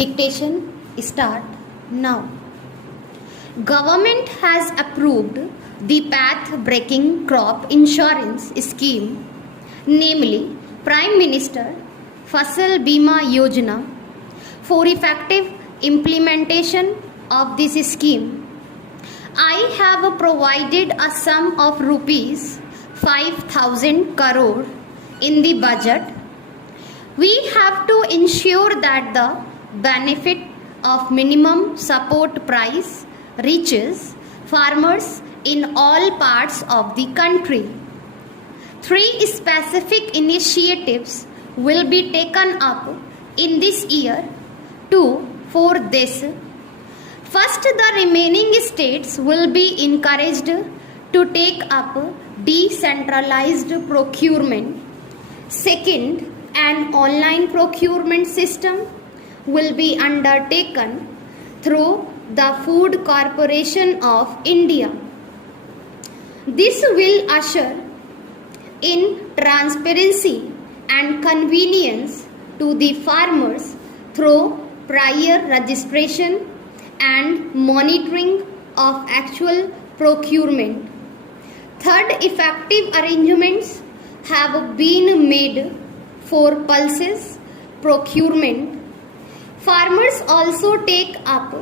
Dictation start now. Government has approved the path-breaking crop insurance scheme, namely Prime Minister Fasal Bima Yojana, for effective implementation of this scheme. I have provided a sum of rupees 5,000 crore in the budget. We have to ensure that the benefit of minimum support price reaches farmers in all parts of the country. 3 specific initiatives will be taken up in this year for this. First, the remaining states will be encouraged to take up decentralized procurement. Second, an online procurement system will be undertaken through the Food Corporation of India. This will usher in transparency and convenience to the farmers through prior registration and monitoring of actual procurement. Third, effective arrangements have been made for pulses procurement. Farmers also take up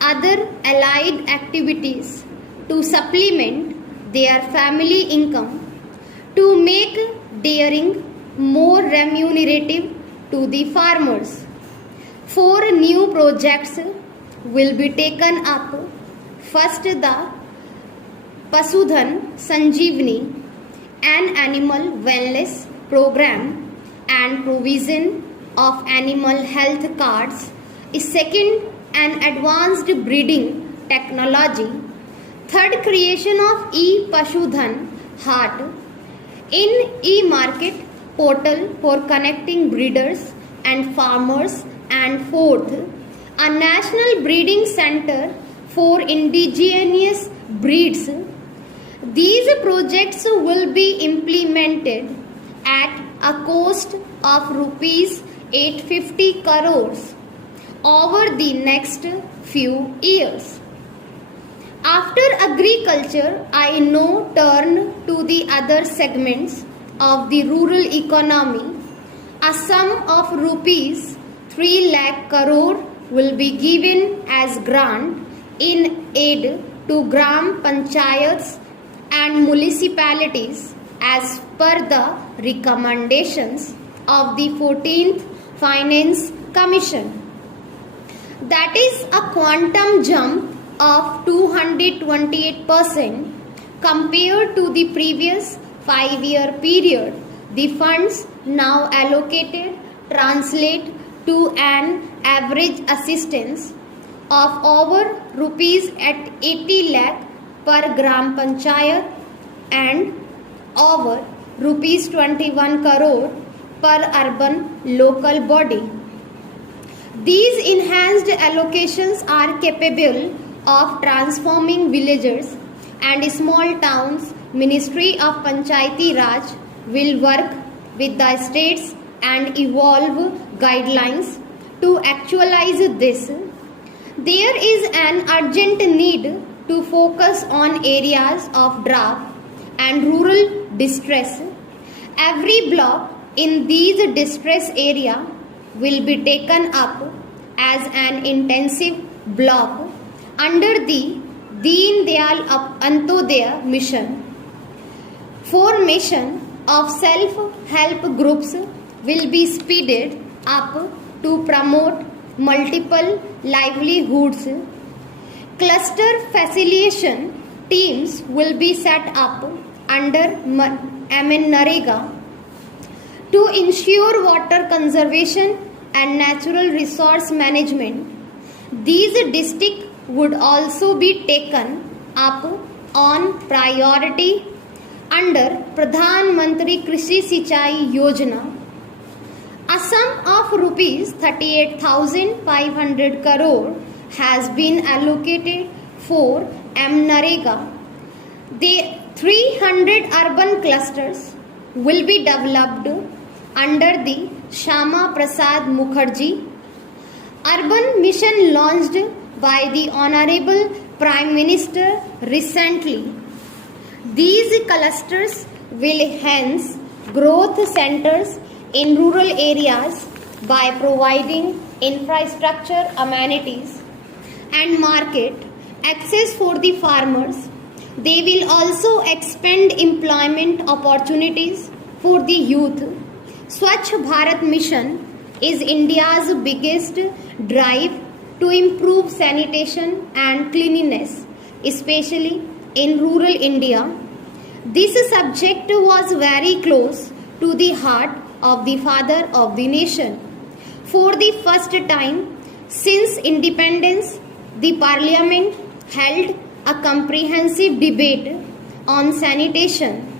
other allied activities to supplement their family income to make dairying more remunerative to the farmers. 4 new projects will be taken up. First, the Pasudhan Sanjeevani, an animal wellness program and provision of animal health cards. Second, an advanced breeding technology. Third, creation of e-Pashudhan Haat, in e-market portal for connecting breeders and farmers. And fourth, a national breeding center for indigenous breeds. These projects will be implemented at a cost of rupees 850 crores over the next few years. After agriculture, I now turn to the other segments of the rural economy. A sum of rupees 3 lakh crore will be given as grant in aid to Gram Panchayats and municipalities as per the recommendations of the 14th Finance Commission. That is a quantum jump of 228% compared to the previous 5-year period. The funds now allocated translate to an average assistance of over rupees at 80 lakh per Gram Panchayat and over rupees 21 crore per urban local body. These enhanced allocations are capable of transforming villages and small towns. Ministry of Panchayati Raj will work with the states and evolve guidelines to actualize this. There is an urgent need to focus on areas of drought and rural distress. Every block in these distress area will be taken up as an intensive block under the Deen Dayal Antyodaya mission. Formation of self-help groups will be speeded up to promote multiple livelihoods. Cluster facilitation teams will be set up under MNREGA to ensure water conservation and natural resource management. These districts would also be taken up on priority under Pradhan Mantri Krishi Sinchai Yojana. A sum of rupees 38,500 crore has been allocated for MNREGA. The 300 urban clusters will be developed under the Shama Prasad Mukherjee Urban mission launched by the Honorable Prime Minister recently. These clusters will hence growth centers in rural areas by providing infrastructure, amenities, and market access for the farmers. They will also expand employment opportunities for the youth. Swachh Bharat Mission is India's biggest drive to improve sanitation and cleanliness, especially in rural India. This subject was very close to the heart of the father of the nation. For the first time since independence, the Parliament held a comprehensive debate on sanitation.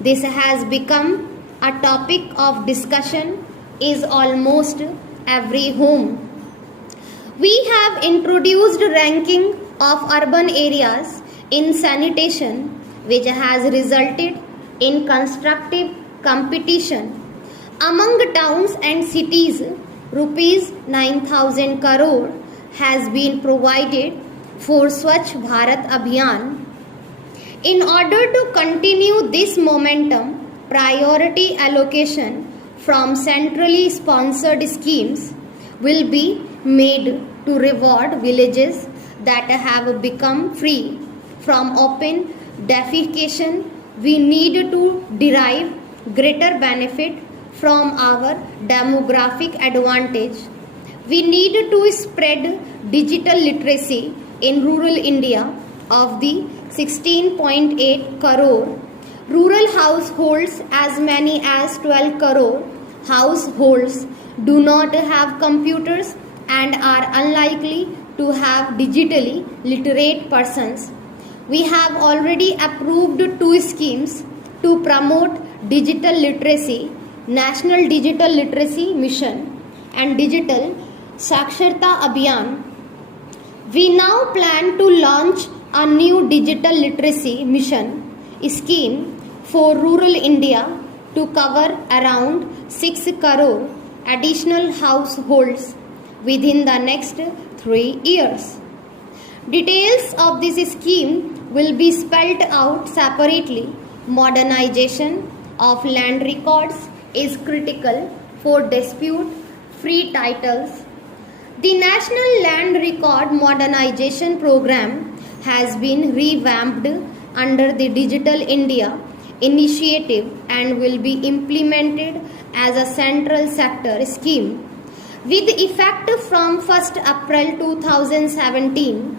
This has become a topic of discussion in almost every home. We have introduced ranking of urban areas in sanitation, which has resulted in constructive competition. Among towns and cities, rupees 9,000 crore has been provided for Swachh Bharat Abhiyan. In order to continue this momentum, priority allocation from centrally sponsored schemes will be made to reward villages that have become free from open defecation. We need to derive greater benefit from our demographic advantage. We need to spread digital literacy in rural India. Of the 16.8 crore rural households, as many as 12 crore households do not have computers and are unlikely to have digitally literate persons. We have already approved 2 schemes to promote digital literacy: National Digital Literacy Mission and Digital Saksharta Abhiyan. We now plan to launch a new digital literacy mission scheme for rural India to cover around 6 crore additional households within the next 3 years. Details of this scheme will be spelled out separately. Modernization of land records is critical for dispute-free titles. The National Land Record Modernization Program has been revamped under the Digital India initiative and will be implemented as a central sector scheme. With effect from 1st April 2017,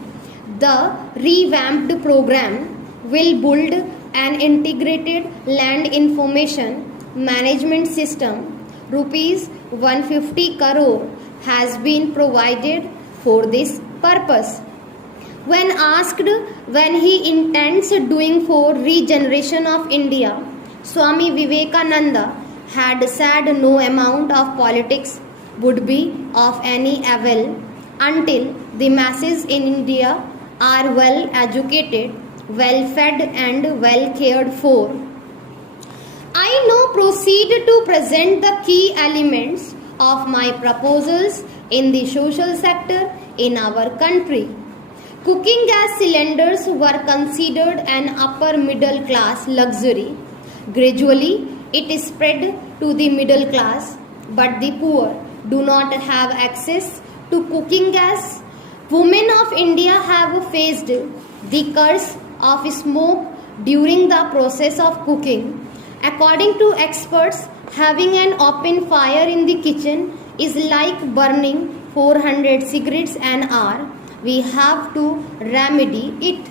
the revamped program will build an integrated land information management system. Rupees 150 crore has been provided for this purpose. When asked when he intends doing for regeneration of India, Swami Vivekananda had said no amount of politics would be of any avail until the masses in India are well educated, well fed and well cared for. I now proceed to present the key elements of my proposals in the social sector in our country. Cooking gas cylinders were considered an upper middle class luxury. Gradually, it spread to the middle class, but the poor do not have access to cooking gas. Women of India have faced the curse of smoke during the process of cooking. According to experts, having an open fire in the kitchen is like burning 400 cigarettes an hour. We have to remedy it.